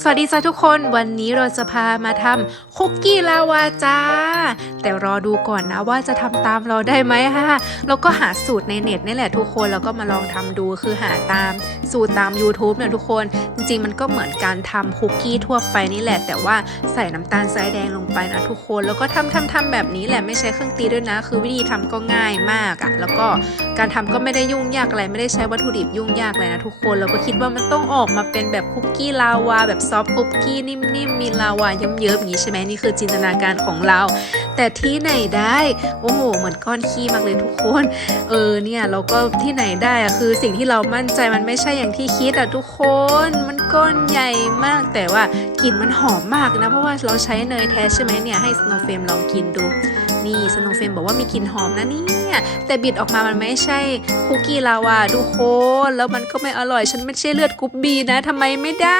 สวัสดีจ้าทุกคนวันนี้เราจะพามาทำคุกกี้ลาวาจ้า แต่รอดูก่อนนะว่าจะทำตามเราได้ไหมฮะแล้วก็หาสูตรในเน็ตนี่แหละทุกคนแล้วก็มาลองทำดูคือหาตามสูตรตาม YouTube เนี่ยทุกคน จริงๆ มันก็เหมือนการทำคุกกี้ทั่วไปนี่แหละ แต่ว่าใส่น้ำตาลทรายแดงลงไปนะทุกคน แล้วก็ทำทำทำแบบนี้แหละไม่ใช้เครื่องตีด้วยนะ คือวิธีทำก็ง่ายมากอะแล้วก็การทำก็ไม่ได้ยุ่งยากอะไรไม่ได้ใช้วัตถุดิบยุ่งยากเลยนะทุกคนแล้วก็คิดว่ามันต้องออกมาเป็นแบบคุกกี้ลาวาแบบซอฟคุกกี้นิ่มๆมีลาวาเยิ้มๆอย่างนี้ใช่ไหมนี่คือจินตนาการของเรา แต่ที่ไหนได้ โอ้โหเหมือนก้อนขี้มากเลยทุกคน เออเนี่ยเราก็ที่ไหนได้อะคือสิ่งที่เรามั่นใจมันไม่ใช่อย่างที่คิดอะทุกคน มันก้อนใหญ่มากแต่ว่ากลิ่นมันหอมมากนะเพราะว่าเราใช้เนยแท้ใช่ไหมเนี่ยให้สโนเฟมลองกินดูนี่สโนเฟมบอกว่ามีกลิ่นหอมนะเนี่ยแต่บิดออกมามันไม่ใช่คุกกี้ลาวาทุกคน แล้วมันก็ไม่อร่อยฉันไม่ใช่เลือดกรุ๊ปบีนะทำไมไม่ได้